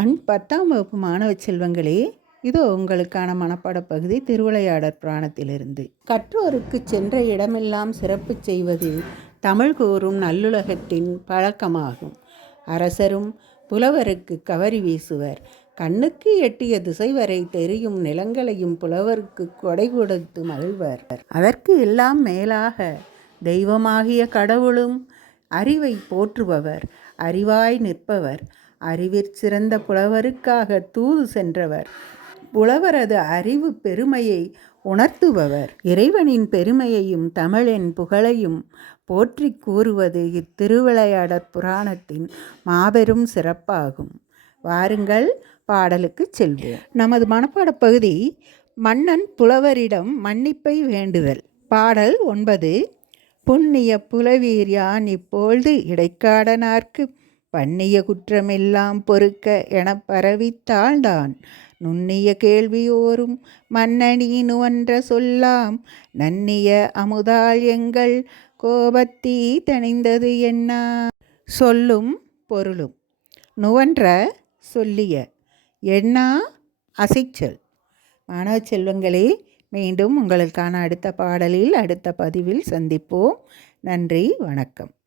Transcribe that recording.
An பத்தாம் வகுப்பு மாணவ செல்வங்களே இதோ உங்களுக்கான மனப்பாட பகுதி திருவிளையாடற் புராணத்திலிருந்து. கற்றோருக்கு சென்ற இடமெல்லாம் சிறப்பு செய்வது தமிழ் கூறும் நல்லுலகத்தின் பழக்கமாகும். அரசரும் புலவருக்கு கவரி வீசுவர். கண்ணுக்கு எட்டிய திசை வரை தெரியும் நிலங்களையும் புலவருக்கு கொடை கொடுத்து மகிழ்வர். அதற்கு எல்லாம் மேலாக தெய்வமாகிய கடவுளும் அறிவை போற்றுபவர் அறிவாய் நிற்பவர். அறிவிற் சிறந்த புலவருக்காக தூது சென்றவர். புலவரது அறிவு பெருமையை உணர்த்துபவர். இறைவனின் பெருமையையும் தமிழின் புகழையும் போற்றி கூறுவது இத்திருவிளையாடற் புராணத்தின் மாபெரும் சிறப்பாகும். வாருங்கள் பாடலுக்கு செல்வோம். நமது மனப்பாடப் பகுதி மன்னன் புலவரிடம் மன்னிப்பை வேண்டுதல். பாடல் ஒன்பது புண்ணிய புலவீர் யான் இப்பொழுது இடைக்காடனார்க்கு பண்ணிய குற்றமெல்லாம் பொறுக்க எனப் பரவித்தாழ்ந்தான் நுண்ணிய கேள்வியோரும் மன்னனி ஒன்ற சொல்லாம் நன்னிய அமுதாள் எங்கள் கோபத்தீ தணிந்தது என்ன? சொல்லும் பொருளும். நுவன்ற சொல்லிய எண்ணா அசைச்சொல் மாணவ செல்வங்களே மீண்டும் உங்களுக்கான அடுத்த பாடலில் அடுத்த பதிவில் சந்திப்போம். நன்றி வணக்கம்.